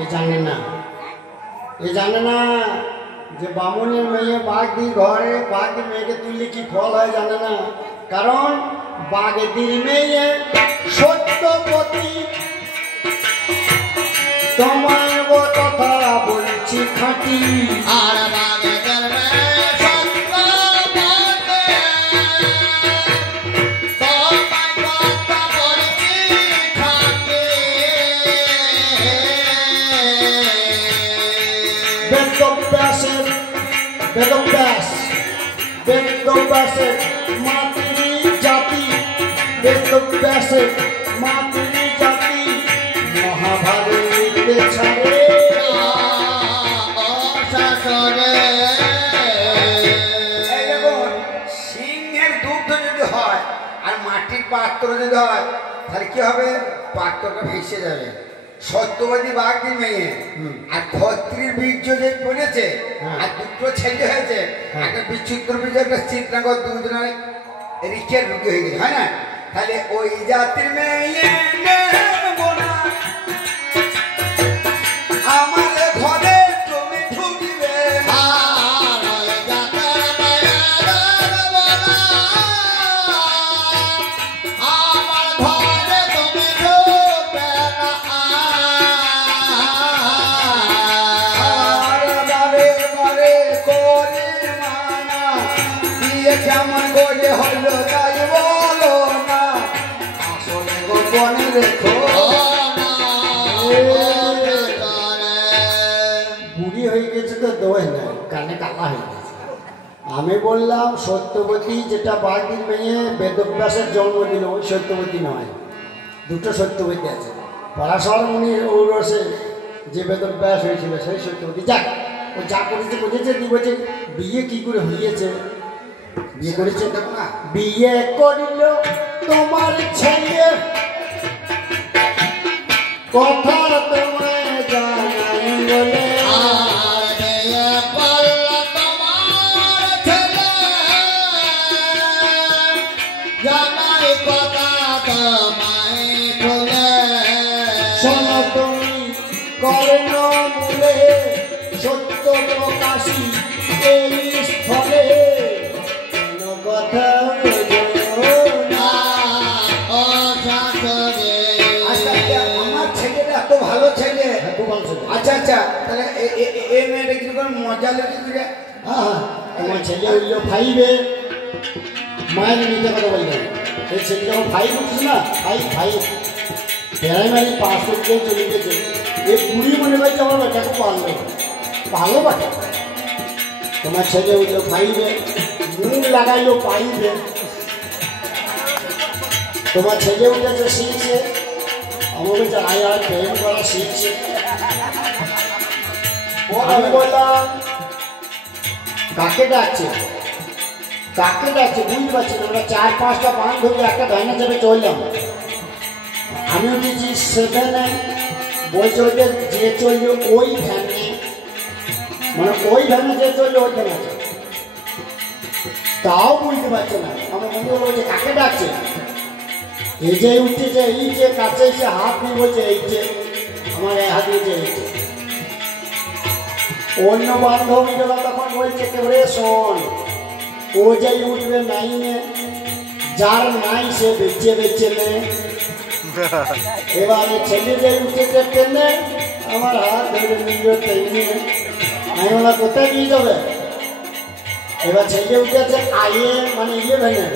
এ জানে না যে বামুনের মেয়ে বাগদি ঘরে বাগদি মেয়েকে তুললে কি ফল হয় জানে না। কারণ বাগদির মেয়ে সত্যবতী, তোমার কথা বলছি খাঁটি। আর বাগেদের মেয়ে সত্যবতী, তোমার কথা বলছি খাঁটি। বেদব্যাসের মাতৃ জাতি, বেদব্যাসের মাতৃ জাতি মহাভারতে ছাড়ে সিংহের দুগ্ধ যদি হয় আর মাটির পাত্র যদি হয় তাহলে কি হবে? পাত্রটা ভেসে যাবে। সত্যবতী বাগদির মেয়ে আর ক্ষত্রির বীর্য যে পড়েছে আর দুটো ছেলে হয়েছে, একটা বিচ্ছিন্ন বীর্য একটা চিত্রাঙ্গর, দুজনের রিকের রুগী হয়ে গেছে, হয় না? তাহলে ওই জাতির মেয়ে আমার ঘরে তুমি ঢুকবে কেমন করে হলো তাই বলো না, আসলে গোপনে রেখো। বুড়ি হয়ে গেছে তো দোয় না, কানে কালা হয়ে গেছে। আমি বললাম সত্যবতী যেটা বাগদির মেয়ে বেদব্যাসের জন্ম দিল ওই সত্যবতী নয়, দুটো সত্যবতী আছে। পরাশর মুনির ঔরসে যে বেদব্যাস হয়েছিল সেই সত্যবতী। যাক, ও যা করেছে বুঝেছে, বলছে বিয়ে কি করে হইয়েছে। বিয়ে করেছে না, বিয়ে করিল তোমার ছেলে কথা তোমায় জানাই বলে, জানাই কথা তোমায় বলে। শোনো তুমি কর্ণ মূলে সত্য প্রকাশী এই স্থলে কথা আমার ছেলেটা এত ভালো ছেলে। আচ্ছা আচ্ছা, তাহলে এই মেয়েটা কি করে মজা লেগে করে? হ্যাঁ, আমার ছেলে হইল 5-এ, মায়ের নিজে কথা বললেন। এই ছেলে যখন 5 উঠছে না, 5 প্রাইমারি পাস করতে চলে গেছে। এই বুড়ি মনে করছে আমার বেটাকে ভালো বাটা। তোমার ছেলে হইল 5-এ, মুখ লাগাইলো 5-এ। তোমার ছেলে উঠেছে 6-এ, আমার বলছে আর প্রেম করা শিখছে। আমি বললাম কাকে ডাকছে বুঝতে পারছি না। আমরা 4-5টা বান্ধবী একটা ভ্যানে চেপে চললাম। আমি উঠেছি 7-এ, বলছে ওইটা যে চলল ওই ভ্যানে, মানে ওই ভ্যানে যে চলল ওইখানে আছে, তাও বুঝতে পারছে না। আমার বন্ধু বলছে কাকে ডাকছে, এই যে উঠেছে, এই যে কাছে এসে হাত নিয়ে বলছে এই যে আমার হাত নিয়েছে এই যে। অন্য বান্ধবীগুলো তখন বলছে কেবলে শোন, ও যাই উঠবে 9-এ, যার নাই সে বেচে নে। এবারে ছেলে যে উঠেছে 10-এ, আমার হাত ধরে নিয়ে টেনে। আমি বলা কোথায় নিয়ে যাবে? এবার ছেলে উঠেছে আইয়ে, মানে 11-এ।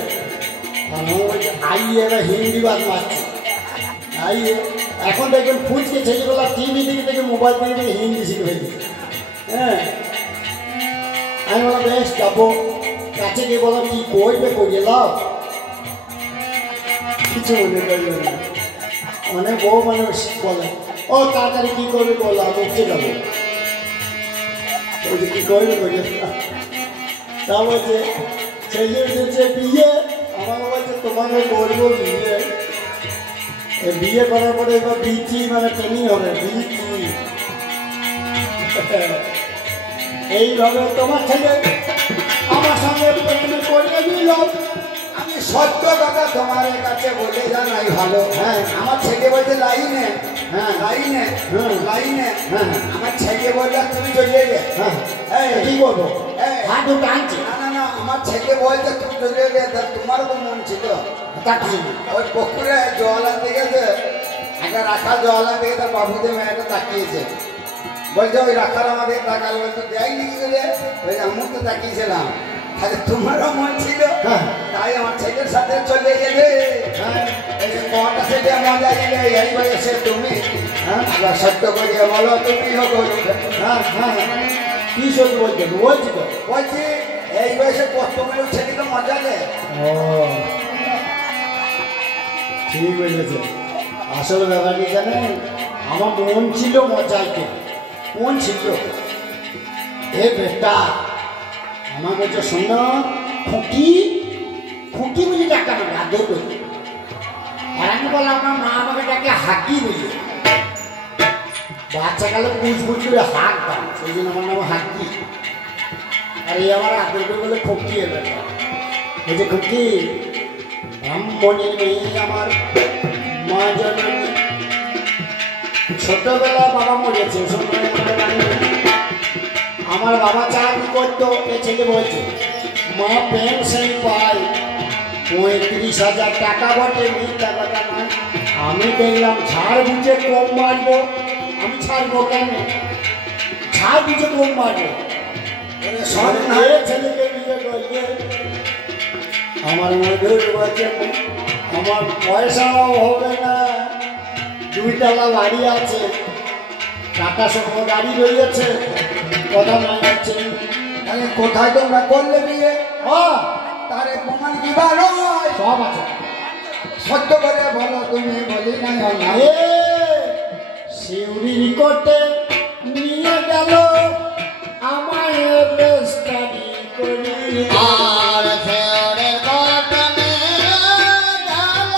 আইয়ে এবার হিন্দি বাদ মারছে আইয়ে। এখন দেখবেন ফুচকে ছেলেগুলা টিভি থেকে মোবাইল থেকে হিন্দি শিখে ফেলছে। হ্যাঁ, আমি বললাম বেশ যাবো। কাছে গিয়ে বললাম কি করবে, করিয়ে দাও। কিছু মনে করবে না। অনেক বউ মানুষ বলে ও তাড়াতাড়ি কি করবে বললাম উঠতে যাবো। কি করবে করিয়ে তা বলছে ছেলে উঠেছে বিয়ে। আমার বলছে তোমাকে করবো বিয়ে। বিয়ে করার পরে এবার বিচি মানে ট্রেনিং হবে বিচি। এইভাবে তোমার ছেলে আমার সঙ্গে প্রেম করে দিল। আমি সত্য কথা তোমার কাছে বলে জানাই ভালো। হ্যাঁ, আমার ছেলে বলছে লাইনে, হ্যাঁ লাইনে, লাইনে, আমার ছেলে বললে তুমি চলে গে। হ্যাঁ, কি বলবো? হাঁটু টানছে। না না না, আমার ছেলে বলছে তুমি চলে গে। তোমারও তো মন ছিল। ওই পুকুরে জল আনতে গেছে, একটা রাখা জল আনতে গেছে, বাবুদের মেয়েটা তাকিয়েছে, বলছে ওই রাখার আমাদের তাকাল, বলতো যাইনি কি করে? ওই আমি তো তাকিয়েছিলাম। তাহলে তোমারও মন ছিল, তাই আমার ছেলের সাথে চলে গেলে। কটা ছেলে মজা গেলে এই বয়সে তুমি। আবার সত্য করিয়ে বলো তুমি হোক। কি সত্যি বলছো? বলছি তো, বলছি এই বয়সে কষ্ট করে ছেলে তো মজা নেই। ঠিক বলেছে। আসলে ব্যাপার কি জানেন, আমার মন ছিল মজাইতে, মন ছিল। এ বেটা আমার কাছে শোনো, খুঁটি খুঁটি বলে ডাকা না, আদৌ করি। আর আমি বললাম আমার মা আমাকে ডাকে হাঁকি বলি। বাচ্চাকালে বুঝ করে হাঁক দাম, সেই জন্য আমার নাম হাঁকি। আর এই আমার আদৌ করে বলে খুঁটি। এ বেটা বলছে খুঁটি, ব্রাহ্মণের মেয়ে আমার মা জননী। ছোটবেলা বাবা মরেছে, আমার বাবা চাকরি করতো। এ ছেলে বলছে মা পেনশন পায় 35,000 টাকা, বটে মিথ্যা কথা নয়। আমি দেখলাম ঝাড় বুঝে কম মারবো, আমি ছাড়বো কেন? ঝাড় বুঝে কম মারবো। ছেলেকে বিয়ে করলে আমার মধুর বচন, আমার পয়সাও হবে না। 2 তলা বাড়ি আছে, টাটা সহ গাড়ি রয়েছে, কথা নয় যাচ্ছে। তাহলে কোথায় তোমরা করলে বিয়ে? তারে প্রমাণ কি বারো সব আছে, সত্য করে বলো তুমি। বলি না শিউরি নিকটে নিয়ে গেল আমায় বেস্তারি করি। আর ফেরের কটনে গেল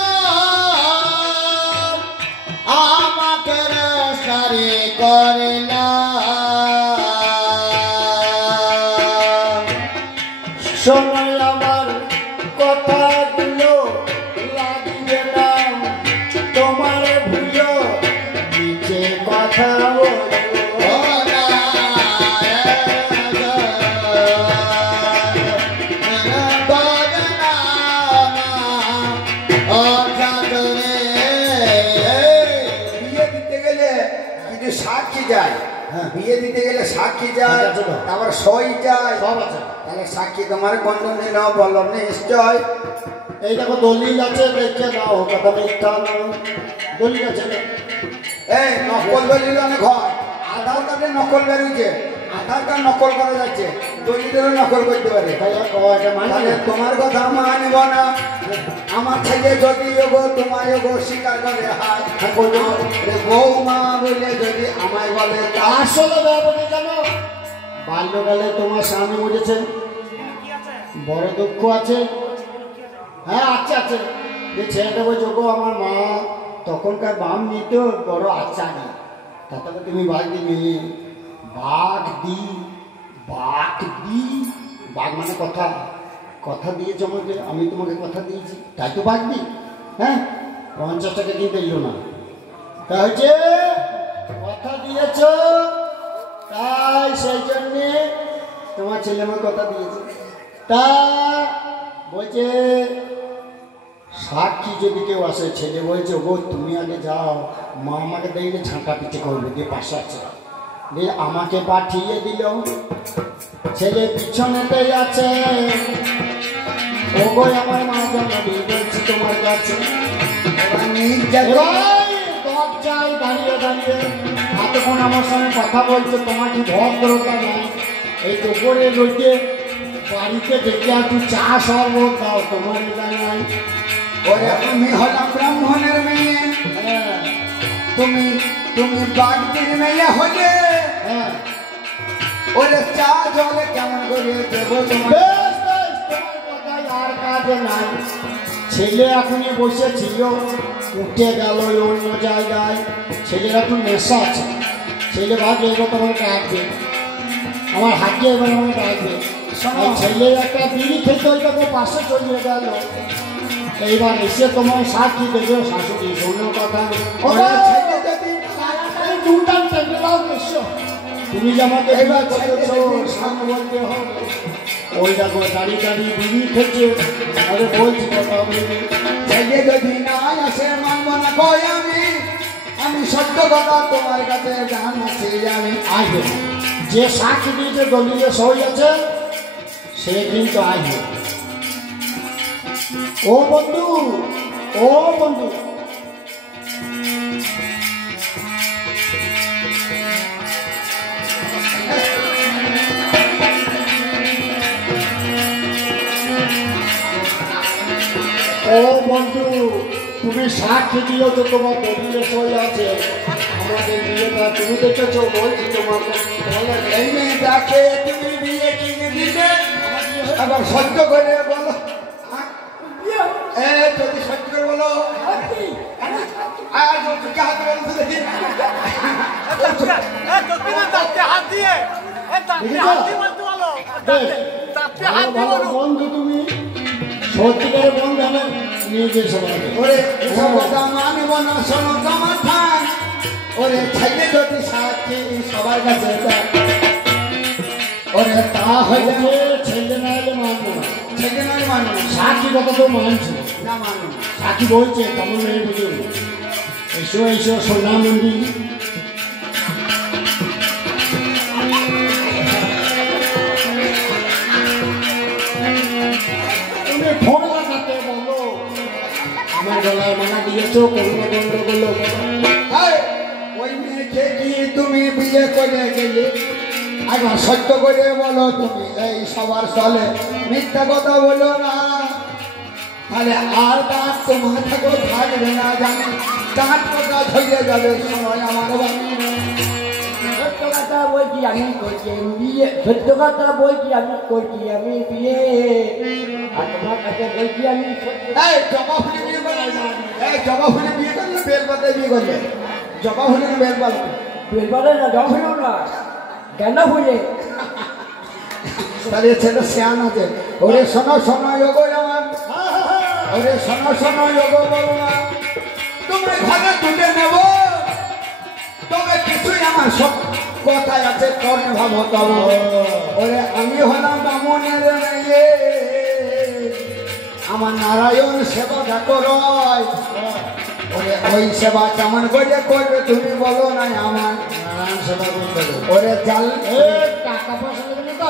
আমাকে সারি করল। সময় আমার কথাগুলো লাগবে না, তোমার ভুলো নিচে কথা বলো। সাক্ষী যায়, বিয়ে দিতে গেলে সাক্ষী যায়, তারপর সই যায়, সব আছে। তাহলে সাক্ষী তোমার কন্ডনে নাও, বলো নিশ্চয়। এই দেখো দলিল আছে, দেখে নাও, কথা মিথ্যা নয়। দলিল আছে, এই নকল দলিল অনেক হয়। আধার কার্ডে নকল বেরোচ্ছে, আধার কার্ড নকল করা যাচ্ছে, দলিলেরও নকল করতে পারে। তাহলে তোমার কথা মানব না। আমার ছেলে যদি গো তোমায় গো স্বীকার করে, হায় বৌমা বলে যদি আমায় বলে। আসলে ব্যাপারটা জানো, বাল্যকালে তোমার স্বামী মরেছে, বড় দুঃখ আছে। হ্যাঁ আছে আছে। যে ছেলেটা বলছো গো আমার মা তখনকার বাম নিত বড় আচ্ছা নেই, তাতে তুমি বাঘ দিবি। বাঘ দি, বাঘ দি, বাঘ মানে কথা, কথা দিয়েছ আমাকে, আমি তোমাকে কথা দিয়েছি, তাই তো বাঘ দি। হ্যাঁ 50 টাকা দিয়ে দিল না, তা হচ্ছে কথা দিয়েছ, তাই সেই জন্যে তোমার ছেলে আমার কথা দিয়েছে। তা বলছে সাক্ষী যদি কেউ আসে, ছেলে বলছে গো তুমি আগে যাও, মা আমাকে দেখলে ঝাঁটা পিঠে করবে, দিয়ে পাশে আছে, দিয়ে আমাকে পাঠিয়ে দিল। ছেলে পিছনেতেই আছে, ও গো আমার মা জননী বলছি তোমার কাছে। দরজায় দাঁড়িয়ে দাঁড়িয়ে এতক্ষণ আমার সঙ্গে কথা বলছে, তোমার কি ভদ্রতা নাই? এই দুপুরে রইতে বাড়িতে ডেকে একটু চা শরবত দাও, তোমার এটা নাই। ওরে আমি হলাম ব্রাহ্মণের মেয়ে, তুমি তুমি বাড়ির মেয়ে হলে, ওরে চা জলে কেমন করে দেবো তোমার? কথাই আর কাজে নাই। ছেলে এখনই বসেছিল, উঠে গেল অন্য জায়গায়। ছেলের এখন নেশা আছে, ছেলে ভাবছে এবার তোমার ডাকবে, আমার হাতে এবার আমার ডাকবে। ছেলে একটা বিড়ি খেতে ওই পাশে চলে গেল। এইবার এসে তোমার সাক্ষী দেবে শাশুড়ি শোনো কথা ওরা ছেলে যদি দুটান টেনে দাও এসো তুমি যে আমাকে এবার করেছো সামনে বলতে হবে ওই দেখো দাঁড়িয়ে দাঁড়িয়ে বিড়ি খেতে আরে বলছি কথা বলি ছেলে যদি না আসে মানব না কই আমি সত্য কথা তোমার কাছে জানাচ্ছি আমি আসবে যে সাক্ষী দিয়েছে দলিলে সই আছে সে কিন্তু আসবে ও বন্ধু ও বন্ধু ও বন্ধু তুমি সাক্ষী দিও তো তোমার দলিলে সই আছে আমাদের বিয়েটা তুমি দেখেছো বলছি তোমাকে এই মেয়েটাকে তুমি বিয়ে কিনে দিবে আবার সত্য করে বলো যদি সত্য করে বলো আর হাতে বলতে দেখি বন্ধু তুমি সত্যিকারের বন্ধু আমার নিয়ে গিয়েছো ওরে এসব কথা মানব না শোনো তোমার থাক ওরে ছেলে যদি সাক্ষী সবার কাছে ওরে তা হইলে ছেলে না হলে মানবো না ছেলে নয় মানব সাক্ষী কথা তো মানছে না মানব সাক্ষী বলছে কেমন মেয়ে বুঝো এসো এসো সোনা মন্দির তুমি ফোন লাগাতে বলো আমার গলায় মানা দিয়েছো করুণা বন্ধ করলো ওই মেয়েকে কি তুমি বিয়ে করে গেলে একবার সত্য করে বলো তুমি এই সবার চলে মিথ্যা কথা বলো না তাহলে আর দাঁত তোমার থাকো থাকবে না জানি দাঁত কথা ধরিয়ে যাবে সময় আমার বাড়ি সত্য কথা বলছি আমি করছি বিয়ে সত্য কথা বলছি আমি করছি আমি বিয়ে আর তোমার কাছে বলছি আমি এই জবা ফুলে বিয়ে করলে এই জবা ফুলে বিয়ে করলে বেল পাতায় বিয়ে করলে জবা ফুলে না বেল পাতা বেলবারে না জমেও না কেন ফুলে তাহলে ছেলে শ্যান আছে ওরে শোনো শোনো যোগো আমার ওরে শোনো শোনো যোগো বলো না তুমি ঘরে তুলে নেব তবে কিছুই আমার সব কথাই আছে কর্ণে ভাবো তব ওরে আমি হলাম বামনের ইয়ে আমার নারায়ণ সেবা করয় ওরে ওই সেবা কেমন করে করবে তুমি বলো না আমার নারায়ণ সেবা করতে হবে ওরে জাল টাকা পয়সা দেবে তো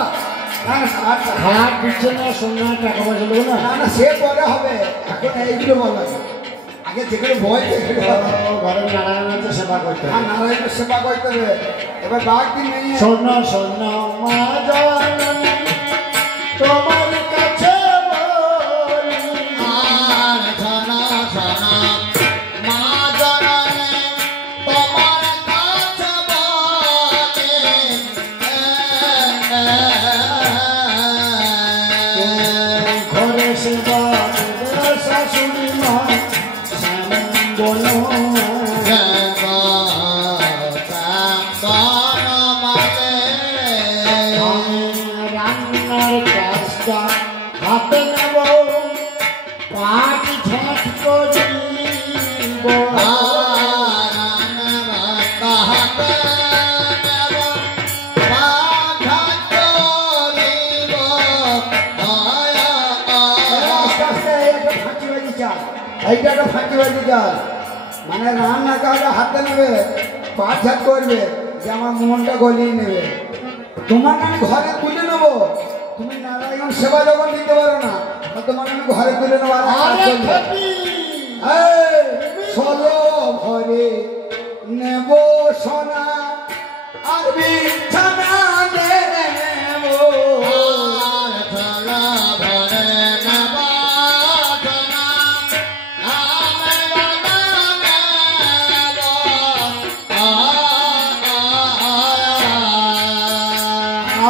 না না আচ্ছা হাত দিচ্ছে না সোনা টাকা পয়সা দেবো না না না সে পরে হবে এখন এইগুলো বলো আগে যেগুলো ভয় সেগুলো বলো। ঘরের নারায়ণের সেবা করতে আর নারায়ণের সেবা করতে হবে এবার বাকি নেই শোনো শোনো মা জননী তোমার কাছে বলি আর শোনো শোনো মা জননী তোমার কাছে ঘরে সেবা দেবে শাশুড়ি মা শ্যাম বলো আমি রান্নার কাজটা হাতে নেব পাট ঝাঁট করিব আস্তে আস্তে একটা ফাঁকি বাজি চাল এইটা একটা ফাঁকি বাজি চাল মানে রান্না কাজ হাতে নেবে পাঁচ হাত করবে যে আমার মনটা গলিয়ে নেবে তোমাকে আমি ঘরে তুলে নেবো তুমি নারায়ণ সেবা যখন দিতে পারো না তোমাকে আমি ঘরে তুলে নেবো আর কাজ আরে করবে। খেপি এই, চলো ঘরে নেব সোনা আর বিছানা নেব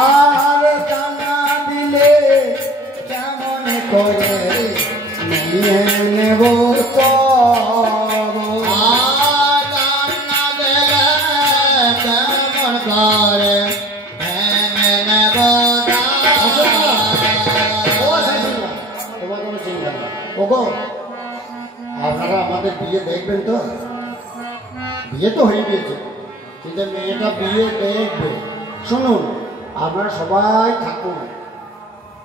আর জানা দিলে কেমন করে নিয়ে নেব তব তোমার কোনো চিন্তা নেই ওগো আমাদের বিয়ে দেখবেন তো? বিয়ে তো হয়ে গিয়েছে, কিন্তু মেয়েটা বিয়ে দেখবে। শুনুন, আপনারা সবাই থাকুন।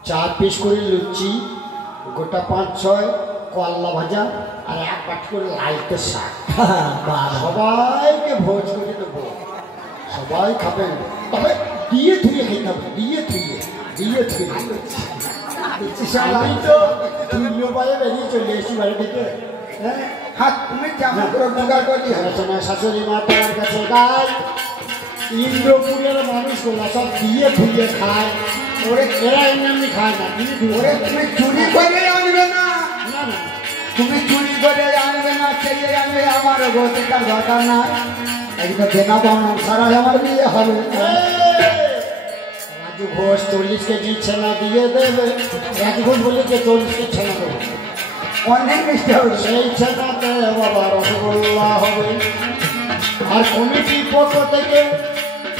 4 পিস করে লুচি, গোটা 5-6 কল্লা ভাজা, আর 1 বাটি করে লাইটের শাক। সবাইকে ভোজ করে দেবো, সবাই খাবেন। তবে দিয়ে ধুয়ে খেতে হবে, দিয়ে ধুয়ে। আমি তো তুইও বাইরে বেরিয়ে চলে এসেছি বাড়ি থেকে। হ্যাঁ, হাত তুমি কেমন করে জোগাড় করলি হবে? শাশুড়ি মা তোমার কাছে গায়, ইন্দ্রপুরের মানুষগুলা সব দিয়ে ধুয়ে খায়। ওরে এরা এমনি খায় না, দিয়ে ধুয়ে। ওরে তুমি চুরি করে আনবে না, না না, তুমি চুরি করে আনবে না, চেয়ে আনবে। আমার গোতিকার দরকার নাই, একদম দেনা পাওনা ছাড়া আমার বিয়ে হবে। রাজু ঘোষ 40 কেজি ছেনা দিয়ে দেবে। রাজু ঘোষ বলে যে 40 কেজি ছেনা দেবে, অনেক মিষ্টি হবে। সেই ছেনাতে বাবা রসগোল্লা হবে। আর কমিটির পক্ষ থেকে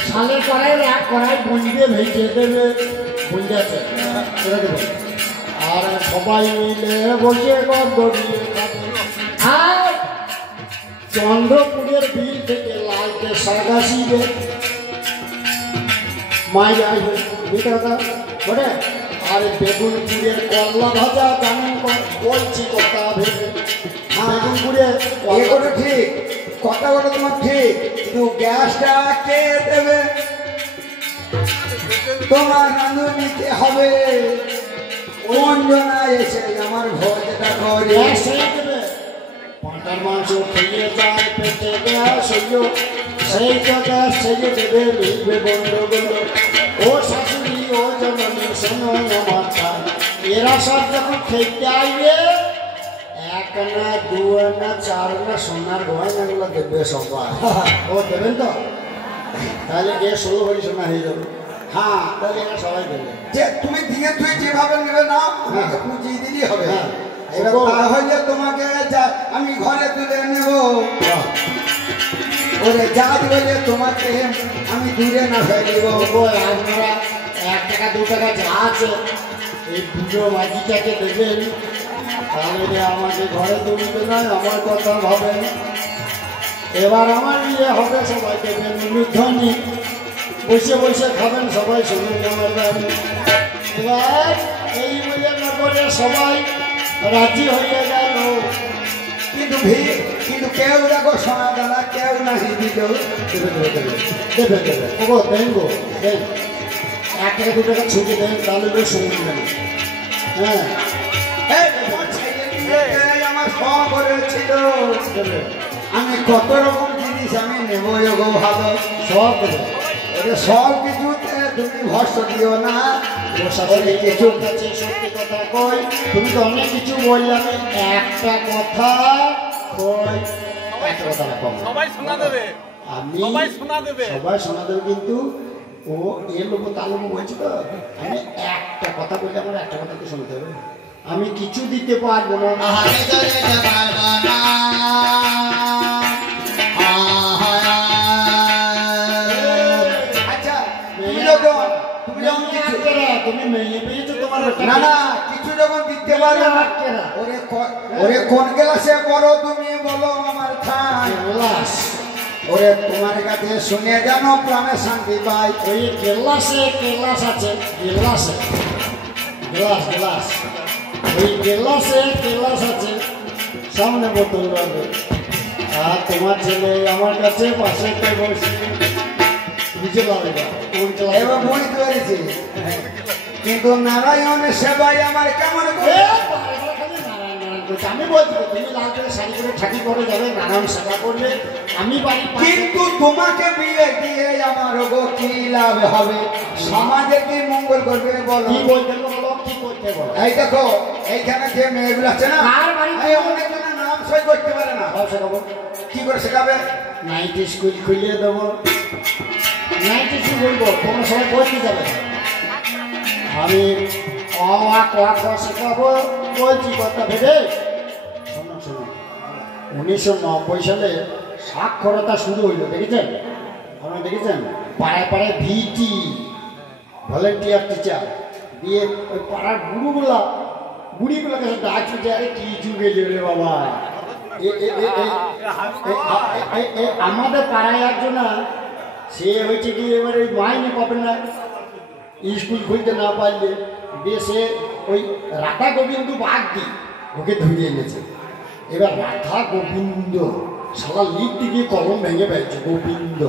সালে কড়াই 1 কড়াই বুঁদিয়ে ভেজে দেবে, বুঝেছে ছেড়ে দেবে। আর সবাই মিলে বসে গল্প দিয়ে খাবে। আর চন্দ্রপুরের বিল থেকে লালকে শাক আসিবে, মাই আসবে কথা ওটা। আর বেগুনপুরের কল্লা ভাজা জানেন, বলছি কথা ভেবে। বেগুনপুরের এগুলো ঠিক, কথাগুলো তোমার ঠিক, কিন্তু গ্যাসটা কে দেবে? তোমার রাঁধুনিতে হবে। কোন জনা এসে আমার ভোজটা করে? পাঁটার মাংস খেয়ে যায় পেটে গ্যাস হইল, সেই গ্যাস ছেড়ে দেবে, মিলবে বন্ধুগুলো। ও শাশুড়ি, ও জননী, শোনো আমার ছাড়। এরা সব যখন খেতে আইবে, 1 আনা 2 আনা 4 আনা সোনার গয়নাগুলো দেবে সবাই। ও দেবেন তো? তাহলে গিয়ে 16 ভরি সোনা হয়ে যাবে। হ্যাঁ, তাহলে এরা সবাই দেবে। যে তুমি দিয়ে তুই যেভাবে নেবে না, আমাকে বুঝিয়ে দিলেই হবে। হ্যাঁ। এবার তাহলে তোমাকে আমি ঘরে তুলে নেব। ওরে যা বলে তোমাকে আমি দূরে না ফেলিব। আপনারা 1 টাকা 2 টাকা যা আছে এই পুজো মাঝিটাকে দেবেন, তাহলে আমাকে ঘরে তুলতে নয়, আমার কথা ভাবেন। এবার আমার ইয়ে হবে, সবাই দেবেন মূর্ধনি, বসে বসে খাবেন সবাই, শুনুন আমার বাড়ি। এবার এই বলে নগরে সবাই রাজি হয়ে গেল। কিন্তু কেউ দেখো সোনা দানা কেউ নাহি দিল। দেবে ওগো, দেন গো, দেন। 1 টাকা 2 টাকা ছুটি দেন, তাহলে বেশ শুনবেন। হ্যাঁ, আমার সব করেছিল। দেবে, আমি কত রকম জিনিস আমি নেবো গো ভালো। সব দেবে। ওরে সব কিছুতে তুমি ভরসা দিও না। শাশুড়ি কিছুর কাছে সত্যি কথা কই, তুমি তো অনেক কিছু বললে, আমি একটা কথা কই, একটা কথা রাখো। সবাই শোনা দেবে, আমি সবাই শোনা দেবে। সবাই শোনা দেবে, কিন্তু ও এ লোবো তা লোবো বলছি তো। আমি একটা কথা বললে আমার একটা কথা তো শুনতে হবে। আমি কিছু দিতে পারবো না। আহারে তো যেতে পারবো না। আচ্ছা, তুমি যখন তুমি মেয়ে পেয়েছো তোমার না না কিছু যখন দিতে পারবে না, ওরে কোন গ্লাসে বলো তুমি বলো আমার খাই। ওরে তোমার কাছে শুনে জানো প্রাণে শান্তি পাই। ওই গেলাসে গ্লাস আছে, গেলাসে গ্লাস, ওই গেলাসে গ্লাস আছে, সামনে বোতল রবে। আর তোমার ছেলে আমার কাছে পাশে বসে বুঝে পাবে না এবার বুঝতে পেরেছি, কিন্তু নারায়ণের সেবাই আমার কেমন করে? আমি বলছি তুমি লাল করে শাড়ি করে ঠাকি করে যাবে, নারায়ণ সেবা করবে, আমি বাড়ি। কিন্তু তোমাকে বিয়ে দিয়ে আমার গো কি লাভ হবে? সমাজে কি মঙ্গল করবে বলো? কি বলতে বলো, কি করতে বলো? এই দেখো এইখানে যে মেয়েগুলো আছে না, এই অনেকজনের নাম সই করতে পারে না। শেখাবো কি করে শেখাবে? নাইট স্কুল খুলিয়ে দেবো। নাইট স্কুল বলবো, তোমরা সবাই বলতে যাবে। আমি শেখাবো, বলছি কথা ভেবে। শোনো 1990 সালে সাক্ষরতা শুরু হইল, দেখেছেন? আপনারা দেখেছেন? পাড়ায় পাড়ায় ভিটি, ভলেন্টিয়ার টিচার দিয়ে ওই পাড়ার বুড়িগুলোকে ডাকছে যে আরে কি যুগে রে বাবা, আমাদের পাড়ায় একজন সে হয়েছে কি এবারে মাইনে পাবে না, স্কুল খুলতে না পারলে বেশে ওই রাধা গোবিন্দ বাদ দি ওকে ধরে এনেছে। এবার রাধা গোবিন্দ সারা লিখতে গিয়ে কলম ভেঙে ফেলছে, গোবিন্দ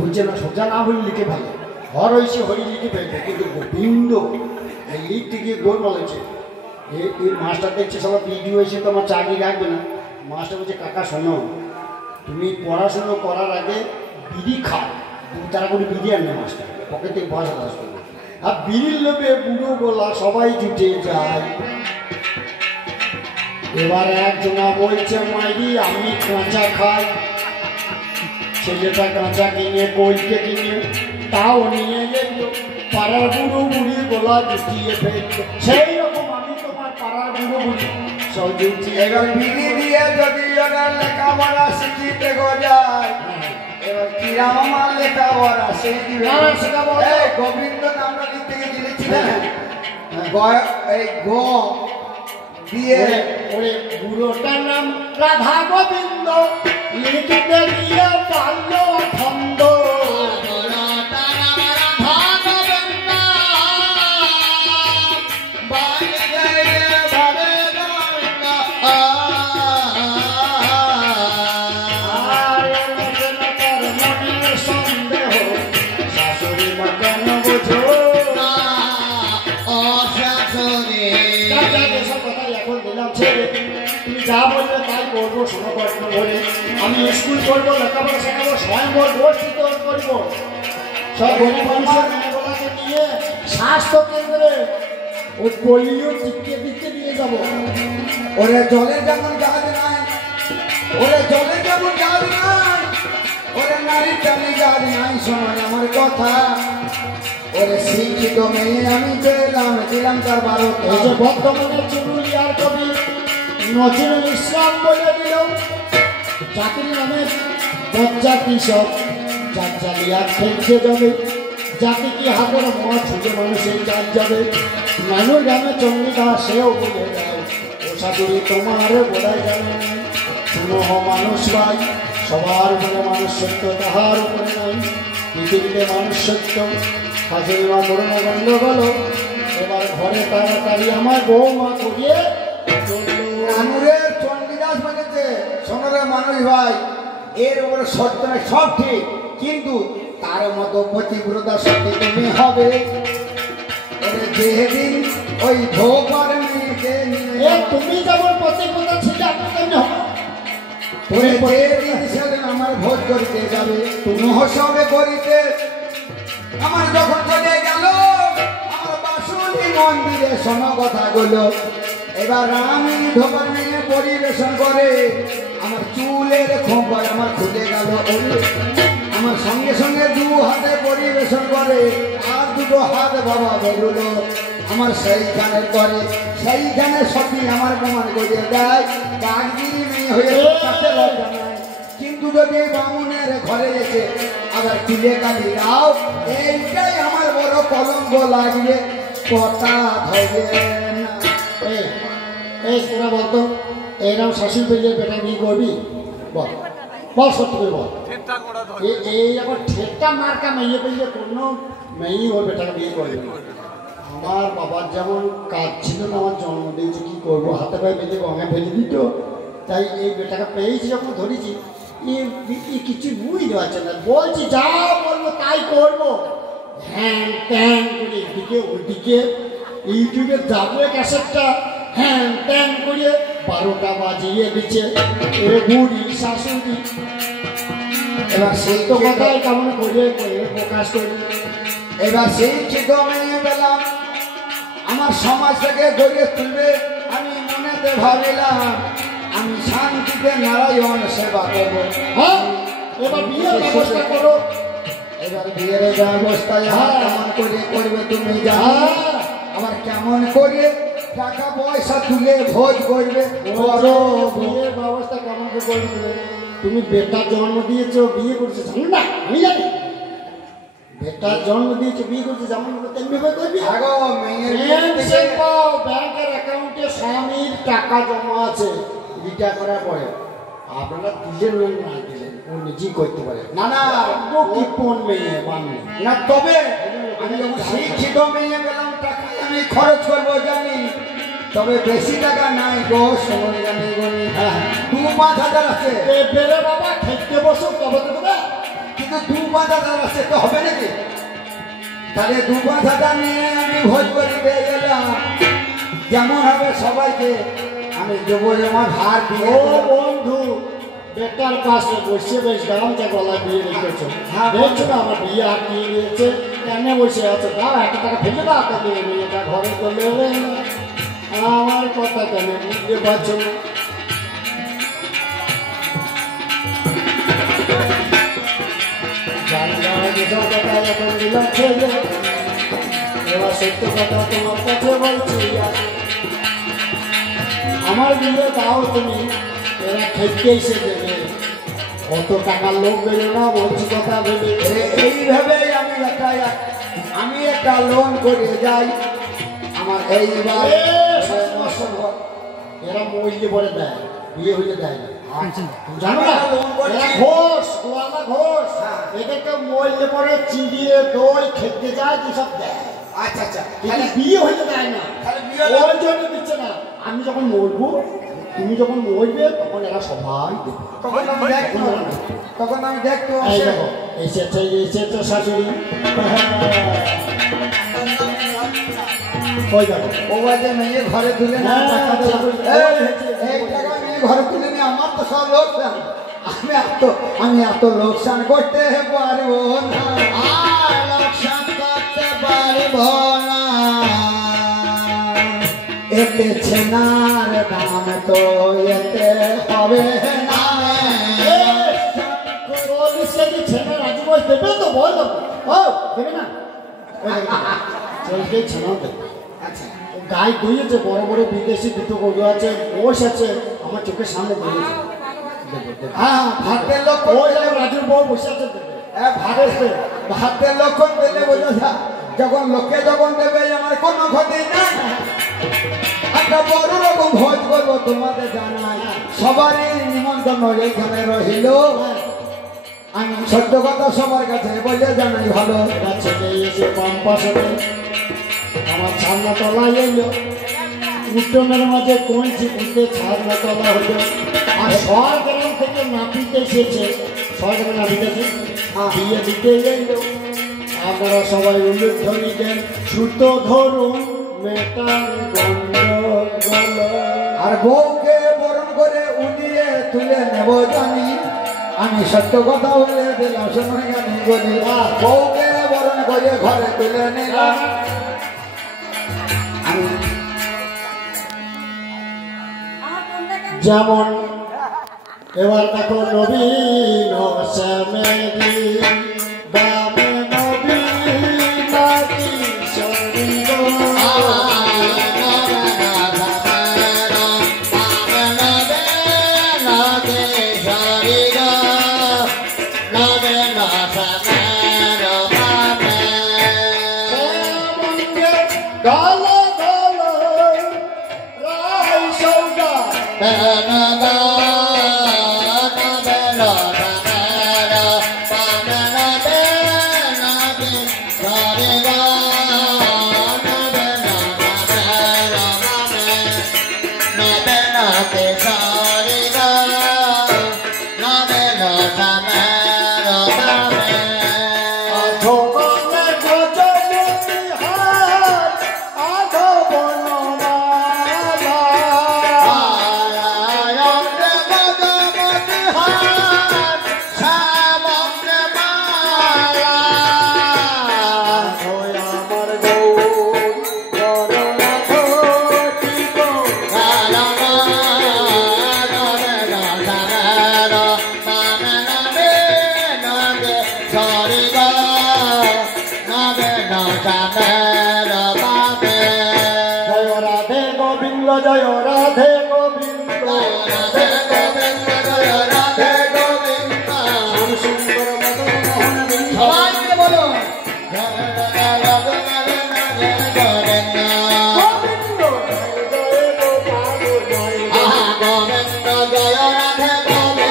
হচ্ছে না, সোজা না হলে লিখে ফেলে, হর হয়েছে হরি লিখে ফেলছে, কিন্তু গোবিন্দ এই লিখতে গিয়ে গোল বলেছে। এই মাস্টার দেখছে সবাই ভিডিও এসে তো আমার চাকরি রাখবে না। মাস্টার বলছে, কাকা শোনো, তুমি পড়াশুনো করার আগে বিড়ি খাও, তুমি তারা করে বিড়ি আনবে মাস্টার পকেটে পয়সা দাস করবে, আর বিড়ির লোভে বুড়ো গোলা সবাই জুটে যায়। এবার একজনা বলছে, মাইরি আমি কাঁচা খাই। ছেলেটা কাঁচা কিনে বইকে কিনে তাও নিয়ে গেল, পাড়ার বুড়ো বুড়ি গোলা জুটিয়ে ফেলল। সেই রকম আমি তোমার পাড়ার বুড়ো বুড়ি সব জুটিয়ে। এবার বিড়ি দিয়ে যদি ওরা লেখাপড়া শিখিতে গো যায়, এবার কিরাম আমার লেখাপড়া শিখবে। এই গোবিন্দ নামটা লিখতে গিয়ে লিখছিলেন এই গো দিয়ে ওরে বুড়োটার নাম রাধা গোবিন্দ, লিখতে গিয়ে পারল ছন্দ। যা বলবে তাই করবো, সমকর্ণ বলে আমি স্কুল করবো, লেখাপড়া শেখাবো, স্বয়ংবর গোষ্ঠী তৈরি করবো, সব গরিব মানুষের মেয়েগুলোকে নিয়ে স্বাস্থ্য কেন্দ্রে ওই পোলিও টিকে দিতে দিয়ে যাবো। ওরে জলে যেমন গাছ নাই, ওরে জলে যেমন গাছ নাই, ওরে নারীর তেমনি গাছ নাই। শোনায় আমার কথা, ওরে শিক্ষিত মেয়ে আমি দিলাম তার 12। এই যে বর্তমানের চুরুলিয়ার কবি নজরুল ইসলাম বলে দিল, চাকরি নামে বজ্জাতি সব জালিয়া খেলছে যাবে, জাতি কি হাতের মা ছুটে মানুষের কাজ যাবে। মানুষ গ্রামে চন্ডিদাস সেও বলে দেয়, ও সাধুরি তোমার বোঝাই জানে না। শুনো মানুষ ভাই, সবার উপরে মানুষ সত্য, তাহার উপরে নাই পৃথিবীতে মানুষ সত্য। হাজির মা করোনা বন্ধ হলো, এবার ঘরে তাড়াতাড়ি আমার বৌমা করিয়ে আনুরের চন্ডিদাস বলেছে, সোনারে মানুষ ভাই, এর উপরে সত্য নয়, সব ঠিক, কিন্তু তার মতো পতিব্রতা সত্যি তুমি হবে। যেদিন ওই ভোপার মেয়েকে নিয়ে তুমি যেমন প্রতিপদা ছিলে আপনি তেমনি হবে। যেদিন সেদিন আমার ভোজ করিতে যাবে, তুমি হসবে করিতে আমার যখন চলে গেল আমার বাসুনি মন্দিরে শোনো কথা গুলো। এবার আমি ধোপার মেয়ে পরিবেশন করে, আমার চুলের খোঁপায় আমার খুলে গেল, আমার সঙ্গে সঙ্গে 2 হাতে পরিবেশন করে, আর 2 হাত বাবা বেরোলো আমার সেইখানে করে, সেইখানে সত্যি আমার প্রমাণ করে দেয় বাগিরি মেয়ে হয়ে তাতে লজ্জা নাই। কিন্তু যদি বামুনের ঘরে রেখে আবার তুলে কালি দাও, এইটাই আমার বড় কলঙ্ক লাগবে, কথা ধরবে না। এই তোরা বলতো, এরকম শাশুড়ি পেলে বেটা বিয়ে করবি? বল বল, সত্যি করে বল। এই এখন ঠেকটা মার্কা মেয়ে পেলে কোনো মেয়েই ওর বেটাকে বিয়ে করবে না। আমার বাবার যেমন কাজ ছিল না, আমার জন্ম দিয়েছে, কী করবো, হাতে পায়ে বেঁধে গঙ্গা ফেলে দিত। তাই এই বেটাকে পেয়েছি যখন ধরেছি, কিছু বুঝতে পারছে না, বলছি যা বলবো তাই করবো, হ্যাঁ ত্যান করে এদিকে ওইদিকে ইউটিউবে যাবো ক্যাসেটটা হ্যাঁ ত্যান করে 12টা বাজিয়ে দিচ্ছে বুড়ি শাশুড়ি। এবার সেই তো কথাই কেমন করে প্রকাশ করি। এবার সেই ঠিক মেনে পেলাম, আমার সমাজ থেকে গড়িয়ে তুলবে, আমি মনেতে ভাবিলাম আমি শান্তিতে নারায়ণ সেবা করবো। হ্যাঁ, এবার বিয়ের ব্যবস্থা করো। এবার বিয়ের ব্যবস্থায় কেমন করে করবে তুমি জানো? আবার কেমন করে টাকা পয়সা তুলে ভোজ করবে? বিয়ের ব্যবস্থা কেমন করে করবে? তুমি বেটার জন্ম দিয়েছো, বিয়ে করছো, জানো না? আমি জানি বেটার জন্ম দিয়েছো, বিয়ে করছো, যেমন তেমনি ভাবে করবি। ব্যাংকের অ্যাকাউন্টে স্বামীর টাকা জমা আছে, রিটায়ার করার পরে আপনারা দিলেন না দিলেন ও নিজেই করতে পারে। না না ও কি কোন মেয়ে মানবে না, তবে আমি যখন শিক্ষিত মেয়ে পেলাম টাকা আমি খরচ করবো জানি, তবে বেশি টাকা নাই গো সময় জানি গনি। হ্যাঁ 2-5 হাজার আছে, বেড়ে বাবা খেতে বসো তবে তো দেবে। কিন্তু 2-5 হাজার আছে তো হবে নাকি? তাহলে 2-5 হাজার নিয়ে আমি ভোজ করিতে গেলাম, যেমন হবে সবাইকে আমি দেবো, যেমন হার দিয়ে ও বন্ধু বেটার পাশে বসে বেশ গামছা গলা দিয়ে রেখেছো, হ্যাঁ, দেখছো না আমার বিয়ে হাত দিয়ে দিয়েছে, কেন বসে আছো? দাও 1 টাকা ফেলে দাও, তাকে মেয়েটা ঘরে চলে এলে না। আমার কথা কেন বুঝতে পারছো না? যেসব কথা এখন দিলাম ছেলে, এবার সত্য কথা তোমার কাছে বলছি, আমার বিয়ে দাও তুমি, এরা খেতে এসে দেবে, অত টাকার লোক বেরো না, বলছি কথা ভেবে। এইভাবেই আমি একটা লোন করে যাই আমার এইবার এরা মহিলে পরে দেয়, বিয়ে হইলে দেয় না। জানো আমি না একটা লোন করছি। এরা ঘোষ, গোয়ালা ঘোষ, হ্যাঁ। এদেরকে মহিলে পরে চিড়িয়ে দই খেতে যায়, এসব দেয়, আচ্ছা আচ্ছা, কিন্তু বিয়ে হইলে দেয় না। তাহলে বিয়ে হলে- ওই জন্য দিচ্ছে না। আমি যখন মরবো, তুমি যখন মরবে, তখন এরা সবাই দেবে। তখন আমি দেখতো, তখন আমি দেখতো এই দেখো এসেছে শাশুড়ি, ওই দেখো ও বাজে মেয়ে ঘরে তুলে না হ্যাঁ, টাকা দেবো। হ্যাঁ, এই টাকা মেয়ে ঘরে তুলে নিয়ে আমার তো সব লোকসান, আমি এত লোকসান করতে পারবো না। আর লোকসান করতে পারব না। এতে ছেনার দাম তো এতে হবে না। ছেলে রাজু বয়স দেবে তো বল, ও দেবে না, ছেলেকে ছেনাও দেবে। আচ্ছা গায়ে দইয়েছে, বড় বড় বিদেশি দুটো গরু আছে, মোষ আছে, আমার চোখের সামনে দইয়েছে। হ্যাঁ ভাতের লোক ওই রাজুর বউ বসে আছে, দেবে। ভাতের লক্ষণ পেলে বোঝা যায়, যখন লোকে যখন দেবে আমার কোনো ক্ষতি নাই। একটা বড় রকম ভোজ করবো তোমাদের জানাই, সবারই নিমন্ত্রণ এইখানে রহিল। আমি সত্য কথা সবার কাছে বলে জানাই ভালো। এরা ছেলে এসে পাম্পা সাথে আমার ছাদনা তলায় এলো, উঠোনের মাঝে কইছি উঠে ছাদনা তলা হলো। আর শহর গ্রাম থেকে নাপিতে এসেছে, শহর গ্রামে নাপিতে বিয়ে দিতে এলো। আপনারা সবাই উল্লেখধ্বনি দেন, সুতো ধরুন মেটান গন্ডগোল। আর বউকে বরণ করে উনিয়ে তুলে নেব জানি, আমি সত্য কথা বলে দিলাম সময় গানি বলি। বউকে বরণ করে ঘরে তুলে নিলাম আমি। যেমন এবার দেখো নবীন শ্যামেরি বামে নবীন নাকি শরীর। গালো গালো রাই সৌদা জয় রাধে গোবিন্দ রাধে গোবিন্দ জয় রাধে গোবিন্দ শ্যাম সুন্দর মদন মোহন বিন্দু সবাই মিলে বলুন গোবিন্দ জয় জয় গোপাল জয় গোবিন্দ জয় রাধে গোবিন্দ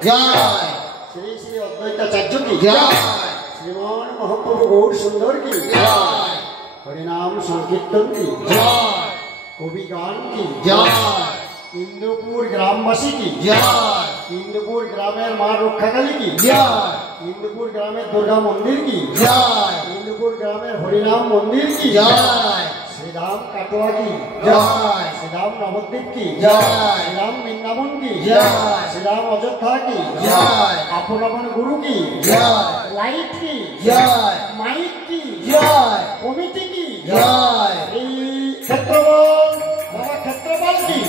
श्री श्री अद्वैताचार्य की श्रीमान महाप्रभु गौर सुंदर की हरिनाम संकीर्तन की कवि गान की इंदुपुर ग्रामवासी की इंदुपुर ग्रामेर मां रक्षाकाली की इंदुपुर ग्रामेर दुर्गा मंदिर की इंदुपुर ग्रामेर हरिनाम मंदिर की श्रीराम काटोआ की श्रीराम नवद्वीप की श्रीराम वृंदावन की श्रीराम अयोध्या की अपन अपन गुरु की लाइट की माइक की कमिटी की श्री क्षेत्रपाल बाबा क्षेत्रपाल की